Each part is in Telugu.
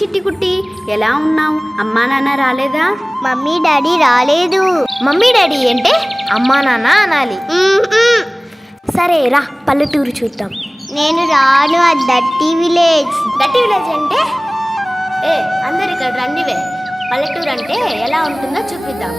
చిట్టి కుట్టి, ఎలా ఉన్నావు? అమ్మా నాన్న రాలేదా? మమ్మీ డాడీ రాలేదు. మమ్మీ డాడీ అంటే అమ్మా నాన్న అనాలి. సరే రా, పల్లెటూరు చూద్దాం. నేను రాను. అది డర్టీ విలేజ్. డర్టీ విలేజ్ అంటే అందరు ఇక్కడ రండివే. పల్లెటూరు అంటే ఎలా ఉంటుందో చూపిద్దాం.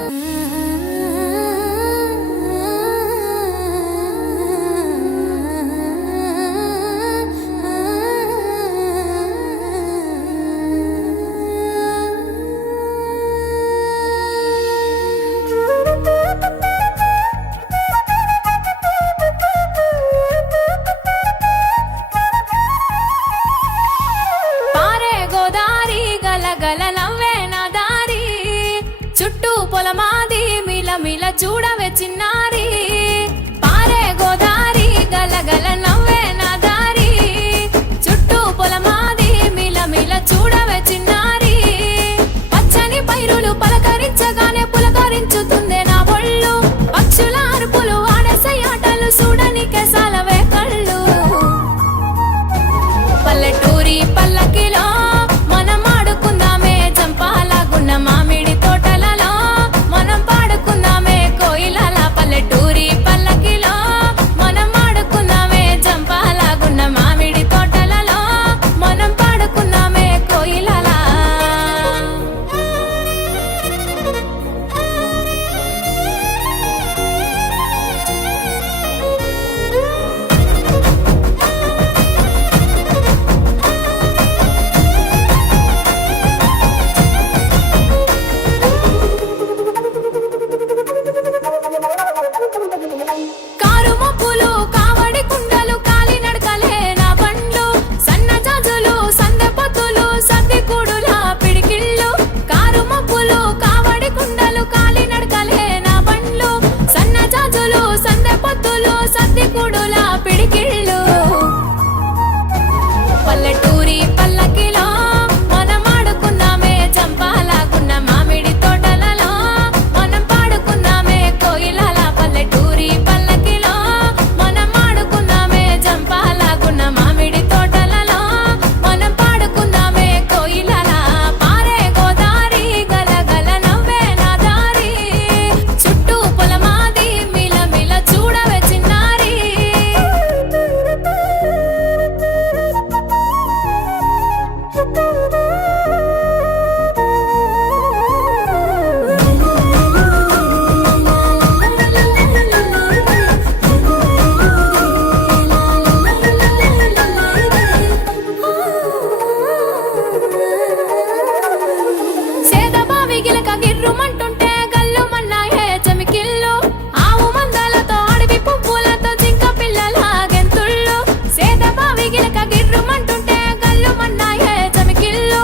పొలమాది మిల మిల చూడవే చిన్నారి, పారే గోదారి గలగల నవ్వే నా దారి, చుట్టూ పొలమాది మిల మిల చూడవే చిన్నారి, పచ్చని పైరులు పలకరించగానే పులకరించుతుందే నా ఒళ్ళు, పక్షుల అరుపులు ఆడసే ఆటలు చూడని కేసాలవే కళ్ళు, పల్లెటూరి పల్లకిలో మనం ఆడుకుందామే జంపాలాగున్న మామిడి తోటలలో, మనం పాడుకుందామే కోయిలల. పల్లెటూరి పల్లకిలో మనం ఆడుకుందామే జంపాలాగున్న మామిడి తోటలలో, మనం పాడుకుందామే కోయిలల. కారు మబ్బులు కావడి కుండలు కాలి నడకలే నా బండ్లు, సన్న జాజులు సందె పొత్తులు సద్ది కూడుల పిడికిళ్ళు, కారు మబ్బులు కావడి కుండలు కాలి నడకలే నా బండ్లు, సన్న జాజులు సందె పొత్తులు సద్ది కూడుల పిడికిళ్ళు, పల్లెటూరి పల్లకిలో మనం ఆడుకుందామే జంపాలాగున్న మామిడి తోటలలో, మనం పాడుకుందామే కోయిలల. పల్లెటూరి పల్లకిలో మనం ఆడుకుందామే జంపాలాగున్న మామిడి తోటలలో, మనం పాడుకుందామే కోయిలల, పారే గోదారి గలగల నవ్వే నా దారి, చుట్టూ పొలమాది మిల మిల చూడవే చిన్నారి. సేదబావి గిలక గిర్రుమంటుంటే గల్లుమన్నాయే చమికిళ్ళు, ఆవు మందలతో అడవి పువ్వులతో జింక పిల్లల గెంతుళ్ళు, సేదబావి గిలక గిర్రుమంటుంటే గల్లుమన్నాయే చమికిళ్ళు,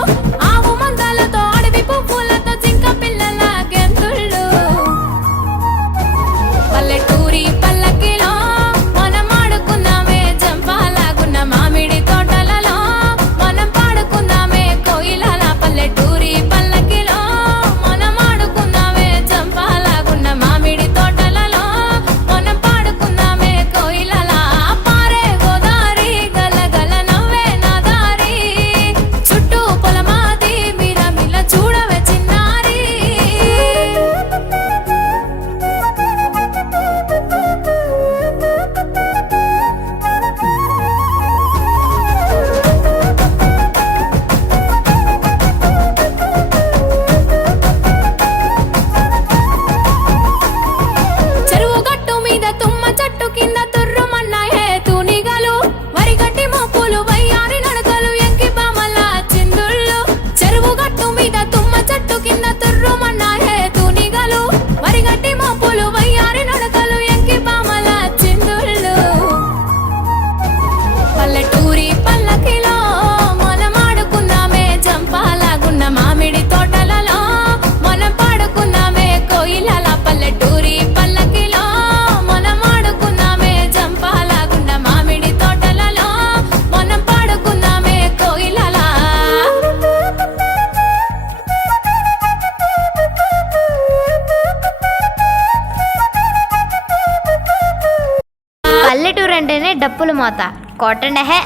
ఆవు మందలతో అడవి పువ్వులతో జింక పిల్లల గెంతుళ్ళు, పల్లెటూరి పల్లకిలో మనం ఆడుకుందామే జంపాలాగున్న మామిడి తోటలలో, మనం పాడుకుందామే కోయిలల. పల్లెటూరి పల్లకిలో మనం ఆడుకుందామే జంపాలాగున్న మామిడి తోటలలో, మనం పాడుకుందామే కోయిలల, పారే గోదారి గలగల నవ్వే నా దారి, చుట్టూ పొలమాది మిల మిల చూడవే చిన్నారి. చెరువు గట్టు మీద తుమ్మ చెట్టు కింద తుర్రుమన్నాయే తూనిగలు, వరిగట్టి మోపులు వయ్యారి నడకలు ఎంకి బామల చిందుళ్ళు, చెరువు గట్టు మీద తుమ్మ చెట్టు కింద తుర్రుమన్నాయే తూనిగలు, వరిగట్టి మోపులు వయ్యారి నడకలు ఎంకి బామల చిందుళ్ళు, పల్లెటూరి పల్లకిలో మనం ఆడుకుందామే జంపాలాగున్న మామిడి తోటలలో, మనం పాడుకుందామే కోయిలల. పల్లెటూరి పల్లకిలో మనం ఆడుకుందామే జంపాలాగున్న మామిడి తోటలలో, మనం పాడుకుందామే కోయిలల. పల్లెటూరు అంటేనే డప్పుల మోత, కొట్టండి హే.